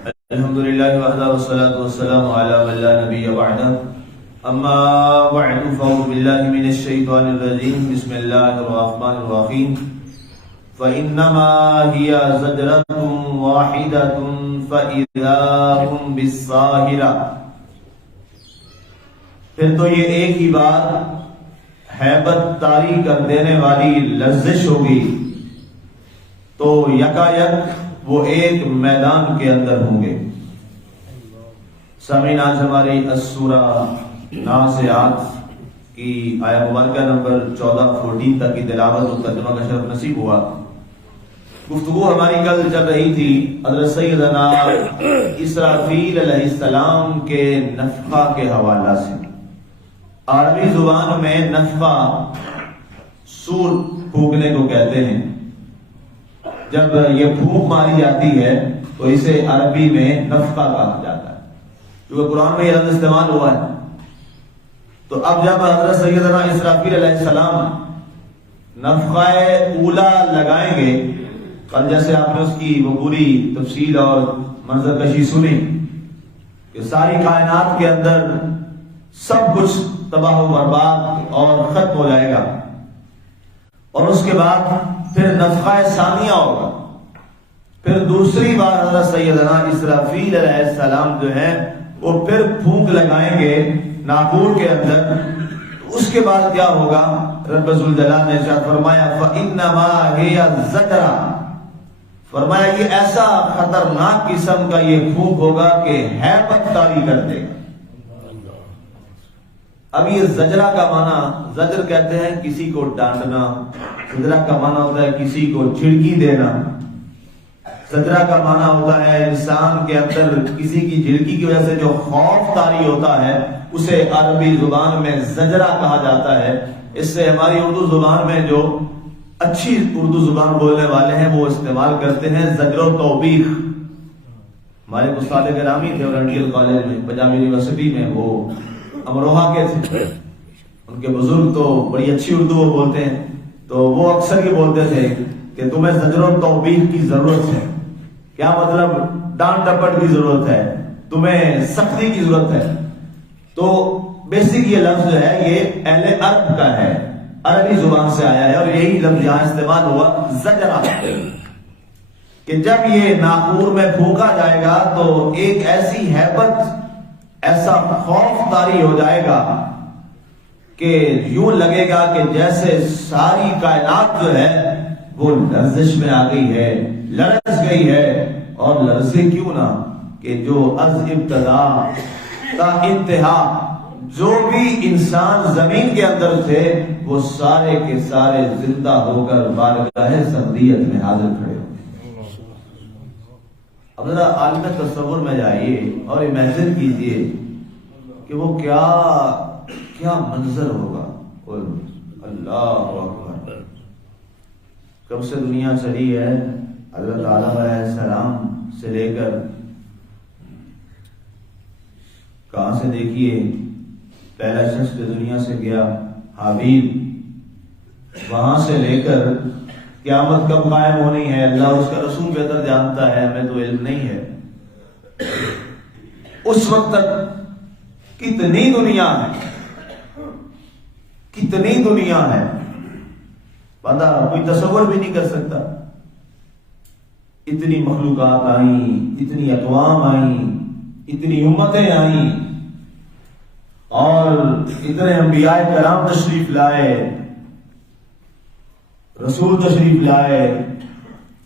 الحمد لله وحده والصلاة والسلام على من لا نبي بعده أما بعد فأعوذ بالله من الشيطان الرجيم بسم الله الرحمن الرحيم فإنما هي زجرة واحدة فإذا هم بالساهرة. پھر تو یہ ایک ہی بات ہیبت طاری کر دینے والی لرزش ہوگی تو یکایک وہ ایک میدان کے اندر ہوں گے. سامعین، آج ہماری السورہ نازعات کی آیہ مبارکہ نمبر 14 تک کی تلاوت اور ترجمہ کا شرف نصیب ہوا. گفتگو ہماری کل چل رہی تھی حضرت سیدنا اسرافیل علیہ السلام کے نفخہ کے حوالہ سے. عربی زبان میں نفخہ سور پھونکنے کو کہتے ہیں. جب یہ پھونک ماری جاتی ہے تو اسے عربی میں نفخہ کہا جاتا ہے، کیونکہ قرآن میں یہ لفظ استعمال ہوا ہے. تو اب جب حضرت سیدنا اسرافیل علیہ السلام نفخہ اولا لگائیں گے، کل جیسے آپ نے اس کی وہ پوری تفصیل اور منظر کشی سنی کہ ساری کائنات کے اندر سب کچھ تباہ و برباد اور ختم ہو جائے گا، اور اس کے بعد پھر نفخہ ثانیہ ہوگا. پھر دوسری بار حضرت سیدنا اسرافیل علیہ السلام جو ہے وہ پھر پھونک لگائیں گے ناقور کے اندر. اس کے بعد کیا ہوگا؟ رب ذوالجلال نے ارشاد فرمایا فَإِنَّمَا هِيَ زَجْرَةٌ، فرمایا یہ ایسا خطرناک قسم کا یہ پھونک ہوگا کہ ہیبت طاری کر دے گا. اب یہ زجرہ کا معنی، زجر کہتے ہیں کسی کو ڈانٹنا، زجرہ کا معنی ہوتا ہے کسی کو جھڑکی دینا، زجرہ کا معنی ہوتا ہے انسان کے اندر کسی کی جھڑکی کی وجہ سے جو خوف طاری ہوتا ہے اسے عربی زبان میں زجرہ کہا جاتا ہے. اس سے ہماری اردو زبان میں جو اچھی اردو زبان بولنے والے ہیں وہ استعمال کرتے ہیں زجر و توبیخ. ہمارے استاد گرامی تھے اورینٹل کالج میں، پنجاب یونیورسٹی میں، وہ امروہہ کے تھے. ان کے بزرگ تو بڑی اچھی اردو وہ بولتے ہیں، تو وہ اکثر یہ بولتے تھے کہ تمہیں زجر و توبیخ کی ضرورت ہے. کیا مطلب؟ ڈانٹ ڈپٹ کی ضرورت ہے، تمہیں سختی کی ضرورت ہے. تو بیسک یہ لفظ جو ہے یہ اہل عرب کا ہے، عربی زبان سے آیا ہے، اور یہی لفظ یہاں استعمال ہوا زجرہ، کہ جب یہ ناقور میں پھونکا جائے گا تو ایک ایسی ہیبت، ایسا خوف طاری ہو جائے گا کہ یوں لگے گا کہ جیسے ساری کائنات جو ہے وہ لرزش میں آ گئی ہے، لرز گئی ہے. اور لرزے کیوں نہ کہ جو از ابتدا تا انتہا جو بھی انسان زمین کے اندر تھے وہ سارے کے سارے زندہ ہو کر بارگاہ سمدیت میں حاضر کھڑے ہوں. اب ذرا عالم تصور میں جائیے اور امیجن کیجئے کہ وہ کیا منظر ہوگا. اللہ اکبر. کب سے دنیا چلی ہے حضرت آدم علیہ السلام سے لے کر کہاں سے دیکھیے پہلا شخص جو دنیا سے گیا حابیل، وہاں سے لے کر قیامت کب قائم ہونی ہے اللہ اس کا رسول بہتر جانتا ہے، ہمیں تو علم نہیں ہے. اس وقت تک کتنی دنیا ہے بندہ کوئی تصور بھی نہیں کر سکتا. اتنی مخلوقات آئیں، اتنی اقوام آئیں، اتنی امتیں آئیں، اور اتنے انبیاء کرام تشریف لائے، رسول تشریف لائے،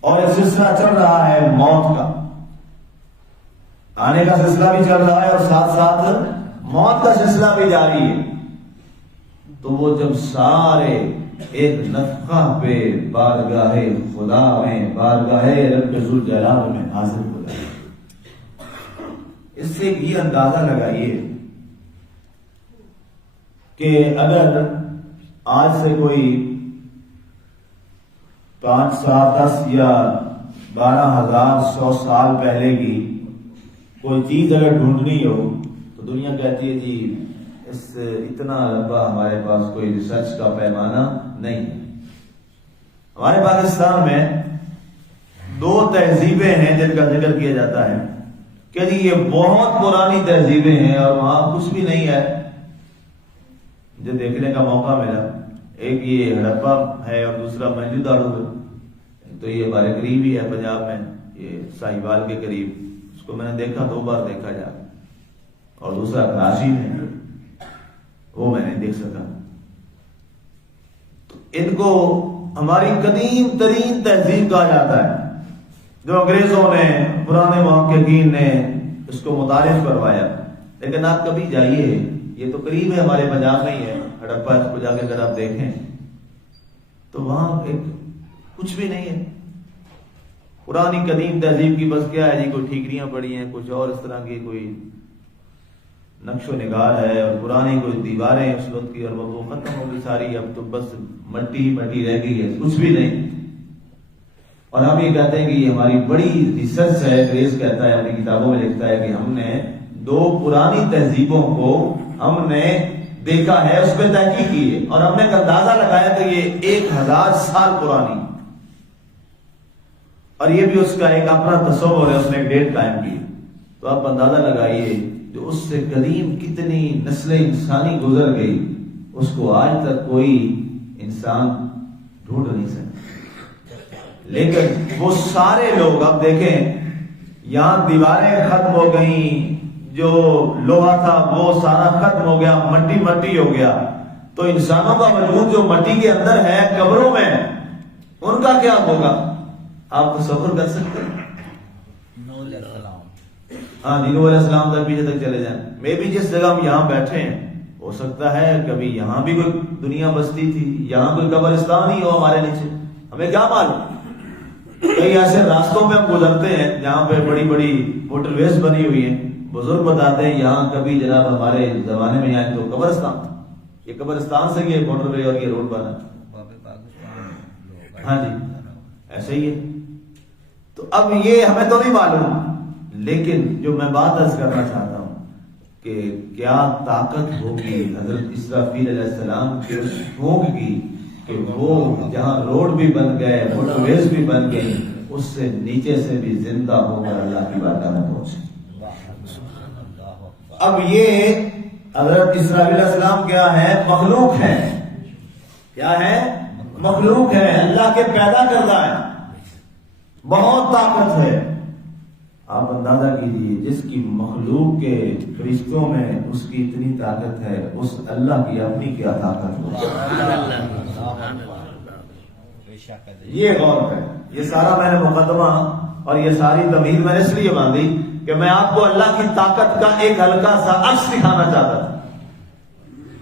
اور ایک سلسلہ چل رہا ہے موت کا. آنے کا سلسلہ بھی چل رہا ہے اور ساتھ ساتھ موت کا سلسلہ بھی جاری ہے. تو وہ جب سارے ایک نفخہ پہ بارگاہ خدا میں، بارگاہ رب ذوالجلال میں حاضر ہو جائے، اس سے یہ اندازہ لگائیے کہ اگر آج سے کوئی 5 7 10 یا 12,100 سال پہلے کی کوئی چیز اگر ڈھونڈنی ہو تو دنیا کہتی ہے جی اتنا لمبا ہمارے پاس کوئی ریسرچ کا پیمانہ نہیں ہے. ہمارے پاکستان میں 2 تہذیبیں ہیں جن کا ذکر کیا جاتا ہے. کہ جی یہ بہت پرانی تہذیبیں ہیں اور وہاں کچھ بھی نہیں ہے. جو دیکھنے کا موقع ملا، ایک یہ ہڑپا ہے اور دوسرا موہنجودڑو. تو یہ ہمارے قریب ہی ہے پنجاب میں، یہ ساہیوال کے قریب. اس کو میں نے دیکھا 2 بار دیکھا جا، اور دوسرا کراچی میں، وہ میں نہیں دیکھ سکا. تو ان کو ہماری قدیم ترین تہذیب کہا جاتا ہے، جو انگریزوں نے، پرانے محققین نے اس کو متعارف کروایا. لیکن آپ کبھی جائیے، یہ تو قریب ہے، ہمارے پنجاب میں ہی ہے ہڑپا. اس کو جا کے اگر آپ دیکھیں تو وہاں ایک کچھ بھی نہیں ہے. پرانی قدیم تہذیب کی بس کیا ہے جی، کوئی ٹھیکریاں پڑی ہیں، کچھ اور اس طرح کی کوئی نقش و نگار ہے، اور پرانی کوئی دیواریں اس وقت کی، اور وہ ختم ہو گئی ساری. اب تو بس مٹی مٹی رہ گئی ہے، کچھ بھی نہیں. اور ہم یہ کہتے ہیں کہ یہ ہماری بڑی ریسرچ ہے. انگریز کہتا ہے، اپنی کتابوں میں لکھتا ہے کہ ہم نے 2 پرانی تہذیبوں کو ہم نے دیکھا ہے، اس پہ تحقیق کی ہے، اور ہم نے اندازہ لگایا کہ یہ 1000 سال پرانی. اور یہ بھی اس کا ایک اپنا تصور ہے، اس نے ایک ڈیٹ قائم کی. تو آپ اندازہ لگائیے جو اس سے قدیم کتنی نسلیں انسانی گزر گئی، اس کو آج تک کوئی انسان ڈھونڈ نہیں سکتا. لیکن وہ سارے لوگ، اب دیکھیں یہاں دیواریں ختم ہو گئیں، جو لوہا تھا وہ سارا ختم ہو گیا، مٹی مٹی ہو گیا. تو انسانوں کا وجود جو مٹی کے اندر ہے قبروں میں، ان کا کیا ہوگا؟ آپ تصور کر سکتے ہیں؟ ہاں جی، نوح علیہ السلام تک پیچھے تک چلے جائیں. میں بھی جس جگہ ہم یہاں بیٹھے ہیں، ہو سکتا ہے کبھی یہاں بھی کوئی دنیا بستی تھی، یہاں کوئی قبرستان ہی ہو ہمارے نیچے، ہمیں کیا معلوم. کئی ایسے راستوں پہ ہم گزرتے ہیں جہاں پہ بڑی بڑی موٹر ویز بنی ہوئی ہیں. بزرگ بتاتے ہیں یہاں کبھی جناب ہمارے زمانے میں یہاں تو قبرستان، یہ قبرستان سے یہ موٹر وے اور یہ روڈ بنا. ہاں جی ایسے ہی ہے. تو اب یہ ہمیں تو نہیں معلوم، لیکن جو میں بات عرض کرنا چاہتا ہوں کہ کیا طاقت ہوگی حضرت اسرافیل علیہ السلام کی اس پھونک کی کہ وہ جہاں روڈ بھی بن گئے، موٹر ویز بھی بن گئی، اس سے نیچے سے بھی زندہ ہو کر اللہ کی بارگاہ میں پہنچے. اب یہ حضرت اسرافیل علیہ السلام کیا ہے؟ مخلوق ہے. کیا ہے؟ مخلوق ہے، اللہ کے پیدا کردہ ہے. بہت طاقت ہے. آپ اندازہ کیجیے جس کی مخلوق کے فرشتوں میں اس کی اتنی طاقت ہے، اس اللہ کی اپنی کیا طاقت ہو. یہ غور ہے. یہ سارا میں نے مقدمہ اور یہ ساری تمہید میں نے اس لیے باندھی کہ میں آپ کو اللہ کی طاقت کا ایک ہلکا سا عکس دکھانا چاہتا تھا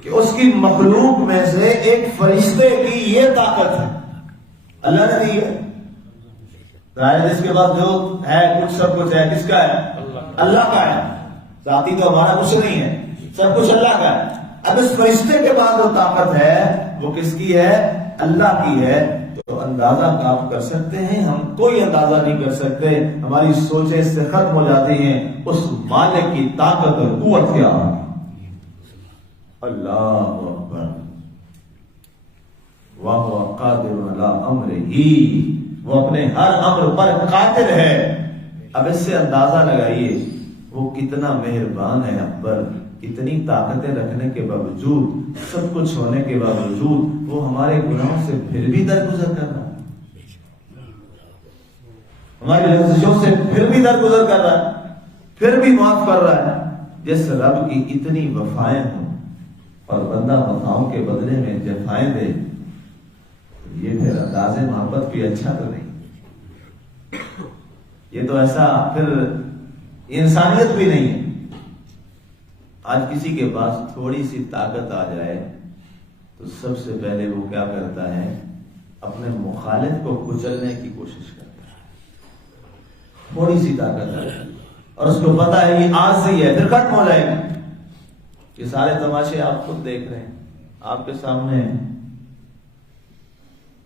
کہ اس کی مخلوق میں سے ایک فرشتے کی یہ طاقت ہے، اللہ نے دی ہے. ظاہر اس کے بعد جو ہے کچھ سب کچھ ہے، کس کا ہے؟ اللہ کا ہے. ذاتی تو ہمارا کچھ نہیں ہے، سب کچھ اللہ کا ہے. اب اس فرشتے کے بعد جو طاقت ہے وہ کس کی ہے؟ اللہ کی ہے. تو اندازہ آپ کر سکتے ہیں؟ ہم کوئی اندازہ نہیں کر سکتے. ہماری سوچیں اس سے ختم ہو جاتی ہیں. اس مالک کی طاقت اور قوت کیا ہے؟ اللہ اکبر. وَهُوَ قَادِرٌ عَلَىٰ أَمْرِهِ، وہ اپنے ہر امر پر قادر ہے. اب اس سے اندازہ لگائیے وہ کتنا مہربان ہے ہم پر. اتنی طاقتیں رکھنے کے باوجود، سب کچھ ہونے کے باوجود، وہ ہمارے گناہوں سے پھر بھی درگزر کر رہا ہے، ہماری لفظوں سے پھر بھی درگزر کر رہا ہے، پھر بھی معاف کر رہا ہے. جس رب کی اتنی وفائیں ہوں اور بندہ وفاؤں کے بدلے میں جفائیں دے، یہ پھر انداز محبت بھی اچھا تو نہیں. یہ تو ایسا پھر انسانیت بھی نہیں ہے. آج کسی کے پاس تھوڑی سی طاقت آ جائے تو سب سے پہلے وہ کیا کرتا ہے؟ اپنے مخالف کو کچلنے کی کوشش کرتا ہے. تھوڑی سی طاقت آ جائے اور اس کو پتا ہے یہ آج سے ہی ہے، پھر ختم ہو جائے گی. یہ سارے تماشے آپ خود دیکھ رہے ہیں، آپ کے سامنے ہیں.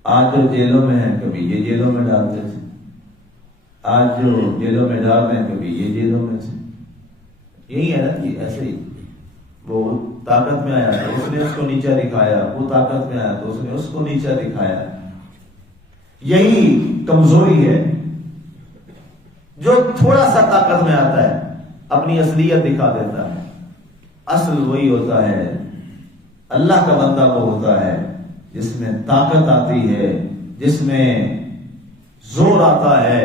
آج جو جیلوں میں ہیں کبھی یہ جیلوں میں ڈالتے تھے، آج جو جیلوں میں ڈال رہے ہیں کبھی یہ جیلوں میں سے. یہی ہے نا کہ ایسے ہی وہ طاقت میں آیا تو اس نے اس کو نیچا دکھایا، وہ طاقت میں آیا تو اس نے اس کو نیچا دکھایا. یہی کمزوری ہے. جو تھوڑا سا طاقت میں آتا ہے اپنی اصلیت دکھا دیتا ہے. اصل وہی ہوتا ہے، اللہ کا بندہ وہ ہوتا ہے جس میں طاقت آتی ہے، جس میں زور آتا ہے،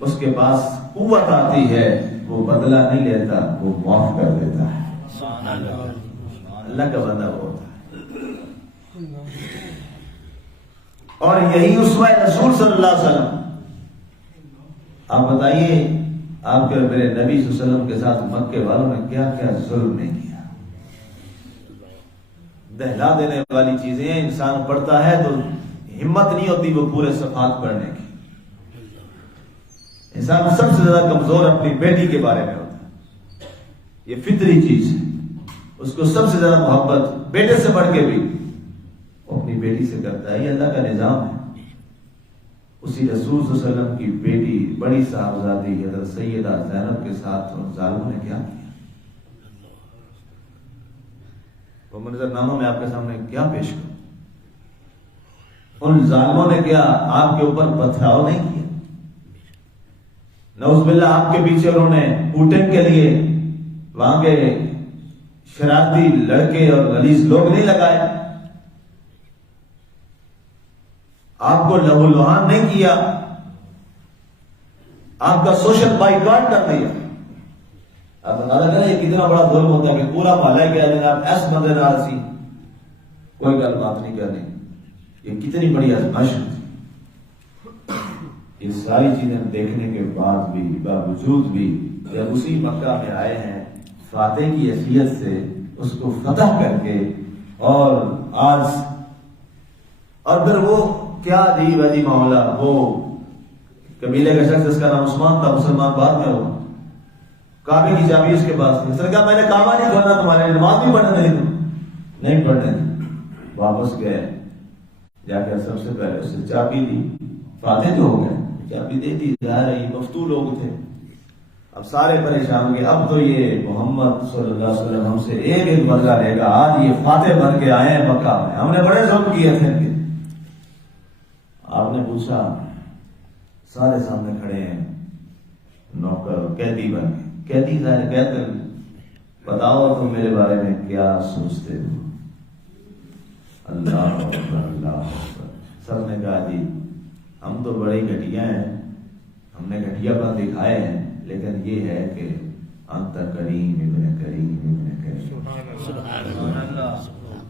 اس کے پاس قوت آتی ہے، وہ بدلہ نہیں لیتا، وہ معاف کر دیتا ہے. اللہ کا بندہ وہ ہوتا ہے. اور یہی اسوہ رسول صلی اللہ علیہ وسلم. آپ بتائیے، آپ کے میرے نبی صلی اللہ علیہ وسلم کے ساتھ مکے والوں نے کیا کیا ظلم نہیں کیا. دہلا دینے والی چیزیں انسان پڑھتا ہے تو ہمت نہیں ہوتی وہ پورے صفحات پڑھنے کی. انسان سب سے زیادہ کمزور اپنی بیٹی کے بارے میں ہوتا ہے. یہ فطری چیز ہے. اس کو سب سے زیادہ محبت بیٹے سے بڑھ کے بھی وہ اپنی بیٹی سے کرتا ہے. یہ اللہ کا نظام ہے. اسی رسول صلی اللہ علیہ وسلم کی بیٹی بڑی صاحبزادی حضرت سیدہ زینب کے ساتھ ان ظالموں نے کیا کیا. وہ منظر نامہ میں آپ کے سامنے کیا پیش کروں. ان ظالموں نے کیا آپ کے اوپر پتھراؤ نہیں کیا. نعوذ باللہ آپ کے پیچھے انہوں نے پوٹنگ کے لیے وہاں کے شرارتی لڑکے اور غلیظ لوگ نہیں لگائے. آپ کو لہو لہان نہیں کیا. آپ کا سوشل بائیکاٹ کر دیا. آپ اندازہ کریں یہ کتنا بڑا ظلم ہوتا ہے کہ پورا محلہ کیا جناب ایس بندے نال سی کوئی گل بات نہیں کرنی. یہ کتنی بڑی آزمائش ہے. یہ ساری چیزیں دیکھنے کے بعد بھی باوجود بھی جب اسی مکہ میں آئے ہیں فاتح کی حیثیت سے اس کو فتح کر کے اور آج اور پھر وہ کیا عجیب عجیب معاملہ. وہ قبیلے کا شخص جس کا نام عثمان تھا مسلمان بعد میں ہوا. کعبے کی چابی اس کے پاس تھی. اس نے کہا میں نے کعبہ نہیں کھولنا تمہارے نماز بھی پڑھنے نہیں پڑھنے. واپس گئے جا کر سب سے پہلے اس سے چابی دی. فاتح جو ہو گئے چابی دے دی. جا رہی مفتو لوگ تھے. اب سارے پریشان ہوئے. اب تو یہ محمد صلی اللہ علیہ وسلم ہم سے ایک ایک بدلہ لے گا. آج یہ فاتح بن کے آئے ہیں مکہ میں. ہم نے بڑے ظلم کیے تھے. آپ نے پوچھا سارے سامنے کھڑے ہیں نوکر قیدی بن کے. قیدی ظاہر کہتے بتاؤ تم میرے بارے میں کیا سوچتے ہو. اللہ اکبر اللہ اکبر. سب نے کہا جی ہم تو بڑے گھٹیا ہیں. ہم نے گھٹیا پن دکھائے ہیں لیکن یہ ہے کہ انت کریم ابن کریم ابن کریم.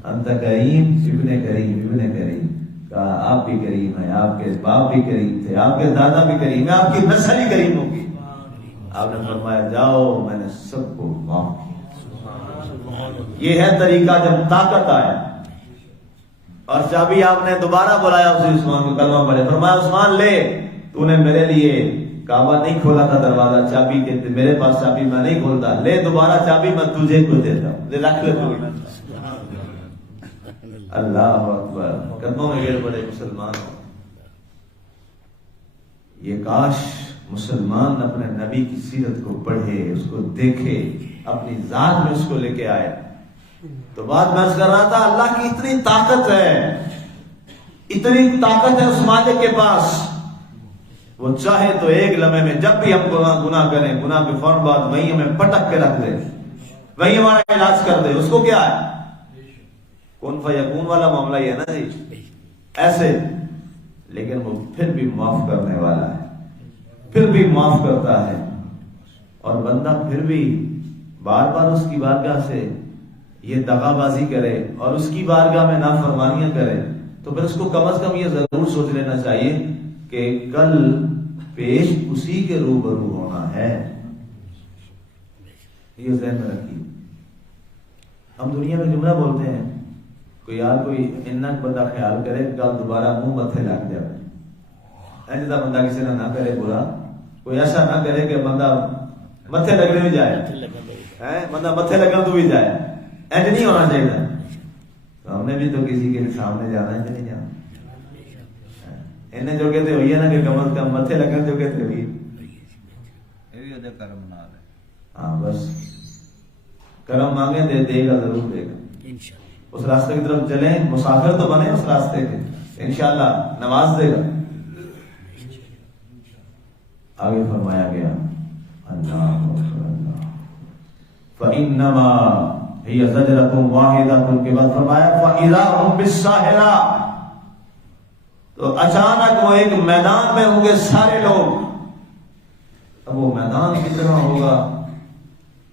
انت کریم ابن کریم ابن کریم. کہا آپ بھی کریم ہیں. آپ کے باپ بھی کریم تھے. آپ کے دادا بھی کریم ہے. آپ کی نسل ہی کریم ہوگی. آپ نے فرمایا جاؤ میں نے سب کو معاف کیا. یہ ہے طریقہ جب طاقت آئے. اور چابی آپ نے دوبارہ بلایا اسے عثمان کو کلمہ پڑھے. فرمایا عثمان لے تو نے میرے لیے کعبہ نہیں کھولا تھا دروازہ چابی کے میرے پاس چابی میں نہیں کھولتا. لے دوبارہ چابی میں تجھے کو دیتا ہوں. رکھ لے تو. اللہ اکبر. قدموں میں گر پڑے مسلمان. یہ کاش مسلمان اپنے نبی کی سیرت کو پڑھے, اس کو دیکھے, اپنی ذات میں اس کو لے کے آئے. تو بات میں عرض کر رہا تھا اللہ کی اتنی طاقت ہے, اتنی طاقت ہے اس مالک کے پاس. وہ چاہے تو ایک لمحے میں جب بھی ہم گناہ کریں, گناہ کے فوراً بعد وہیں ہمیں پٹک کے رکھ دے, وہیں ہمارا علاج کر دے. اس کو کیا ہے کن فیکون والا معاملہ یہ ہے نا جی ایسے. لیکن وہ پھر بھی معاف کرنے والا ہے, پھر بھی معاف کرتا ہے. اور بندہ پھر بھی بار بار اس کی بارگاہ سے یہ دغا بازی کرے اور اس کی بارگاہ میں نافرمانیاں کرے تو پھر اس کو کم از کم یہ ضرور سوچ لینا چاہیے کہ کل پیش اسی کے روبرو ہونا ہے. یہ ذہن میں رکھیے. ہم دنیا میں جملہ بولتے ہیں کوئی یار کوئی انک بندہ خیال کرے کل دوبارہ منہ متھے لگ جائے. ایسا بندہ کسی نے نہ کرے برا, کوئی ایسا نہ کرے کہ بندہ متھے لگنے بھی جائے, بندہ متھے لگنے تو بھی جائے. ایسا نہیں ہونا چاہیے. تو ہم نے بھی تو کسی کے سامنے جانا ہے نہیں جانا. انہیں جو کہتے ہوئی ہے نا کہ کم از کم متھے لگن جو کہتے ہوئی ہاں بس کرم مانگے دے گا, ضرور دے گا. اس راستے کی طرف چلیں, مسافر تو بنے اس راستے کے, انشاءاللہ نواز دے گا. آگے فرمایا گیا اللہ فإنما هي زجرة واحدة کے بعد فرمایا فإذا هم بالساہرة، تو اچانک وہ ایک میدان میں ہوں گے سارے لوگ. اب وہ میدان کتنا ہوگا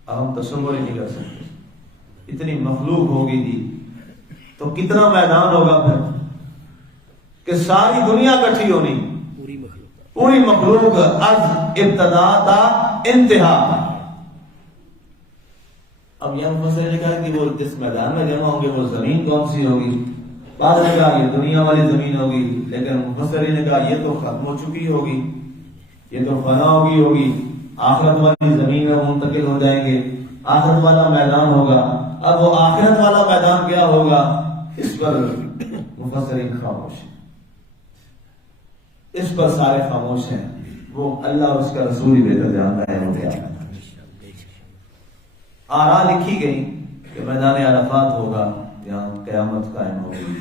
اب ہم تصور ہی نہیں کر سکتے. اتنی مخلوق ہوگی جی، تو کتنا میدان ہوگا پھر کہ ساری دنیا اکٹھی ہونی، پوری مخلوق از ابتدا تا انتہا. اب یہ مفسر نے کہا کہ وہ جس میدان میں جمع ہوں گے وہ زمین کون سی ہوگی؟ بعض نے کہا یہ دنیا والی زمین ہوگی، لیکن مفسرین نے کہا یہ تو ختم ہو چکی ہوگی، یہ تو فنا ہوگی، آخرت والی زمین میں منتقل ہو جائیں گے، آخرت والا میدان ہوگا. اب وہ آخرت والا میدان کیا ہوگا اس پر مفسرین خاموش ہیں، اس پر سارے خاموش ہیں. وہ اللہ اور اس کا رسول ہی بہتر جانتا ہے وہ کیا ہے. آرا لکھی گئی کہ میدان عرفات ہوگا جہاں قیامت قائم ہوگی.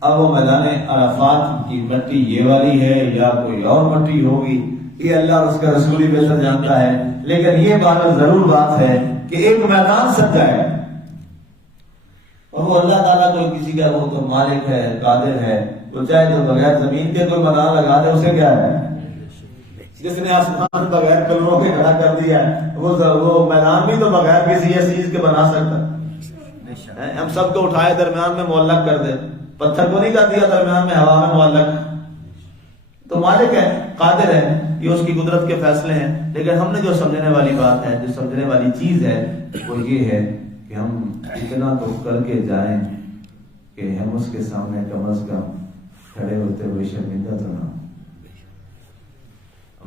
اب وہ میدان عرفات کی مٹی یہ والی ہے یا کوئی اور مٹی ہوگی یہ اللہ اور اس کا رسول ہی بہتر جانتا ہے. لیکن یہ بات ضرور بات ہے کہ ایک میدان سجا ہے اور وہ اللہ تعالیٰ کوئی کسی کا وہ تو مالک ہے، قادر ہے، وہ چاہے تو بغیر زمین کے کوئی میدان لگا دے، اسے کیا ہے؟ جس نے آسمان بغیر پلڑوں کے کھڑا کر دیا ہے وہ میدان بھی تو بغیر کسی چیز کے بنا سکتا. ہم سب کو اٹھائے درمیان میں معلق کر دے، پتھر کو نہیں کر دیا درمیان میں ہوا میں معلق. تو مالک ہے، قادر ہے، یہ اس کی قدرت کے فیصلے ہیں. لیکن ہم نے جو سمجھنے والی بات ہے، جو سمجھنے والی چیز ہے وہ یہ ہے کہ ہم اتنا تو کر کے جائیں کہ ہم اس کے سامنے کم از کم کھڑے ہوتے ہوئے شرمندہ تو نہ.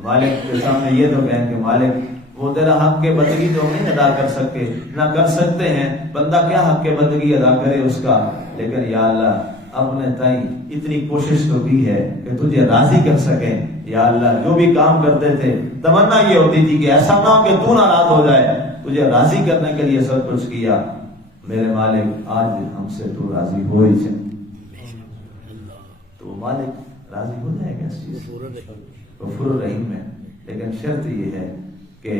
مالک کے سامنے یہ تو کہیں کہ مالک وہ تیرا حق کے بندگی تو نہیں ادا کر سکتے، نہ کر سکتے ہیں. بندہ کیا حق کے بندگی ادا کرے اس کا، لیکن یا اللہ اپنے تائیں اتنی کوشش تو کی ہے کہ تجھے راضی کر سکے. یا اللہ جو بھی کام کرتے تھے تمنا یہ ہوتی تھی کہ ایسا نہ ہو کہ تو ناراض ہو جائے، تجھے راضی کرنے کے لیے سب کچھ کیا. میرے مالک آج ہم سے تو راضی ہو ہی جائے، تو مالک راضی ہو جائے گا اس چیز غفور الرحیم ہے. لیکن شرط یہ ہے کہ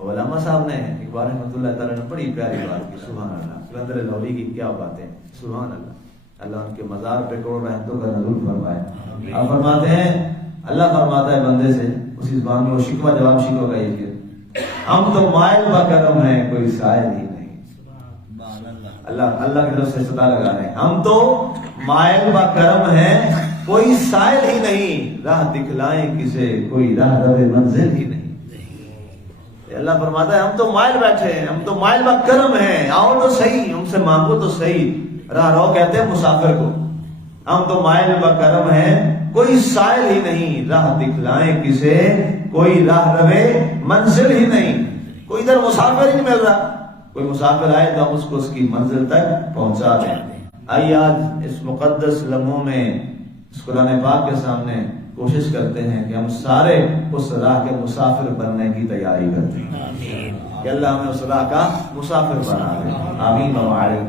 علماء صاحب نے اقبال رحمۃ اللہ تعالیٰ نے بڑی پیاری بات کی. سبحان اللہ، سکندر لاہوری کی کیا باتیں، سبحان اللہ. اللہ ان کے مزار پہ کروڑ رحمتوں کا نزول فرمائے. آپ فرماتے ہیں، اللہ فرماتا ہے بندے سے اسی زبان میں وہ شکوہ جواب شکوہ کا یہ کہ ہم تو مائل با کرم ہیں کوئی سائل ہی نہیں. اللہ کی طرف سے صدا لگا رہے ہیں، ہم تو مائل با کرم ہیں کوئی سائل ہی نہیں، راہ دکھلائیں کسے کوئی راہ روے منزل ہی نہیں. اللہ فرماتا ہے ہم تو مائل بیٹھے ہیں، ہم تو مائل با کرم ہیں، آؤ تو صحیح، ہم سے مانگو تو صحیح. راہ رو کہتے ہیں مسافر کو. ہم تو مائل با کرم ہیں کوئی سائل ہی نہیں، راہ دکھلائیں کسے کوئی راہ روے منزل ہی نہیں. کوئی ادھر مسافر ہی نہیں مل رہا، کوئی مسافر آئے تو ہم اس کو اس کی منزل تک پہنچا دیں. آئیے آج اس مقدس لمحوں میں اس قرآن پاک کے سامنے کوشش کرتے ہیں کہ ہم سارے اس راہ کے مسافر بننے کی تیاری کرتے ہیں کہ اللہ ہمیں اس راہ کا مسافر بنا دے. آمین و علیہ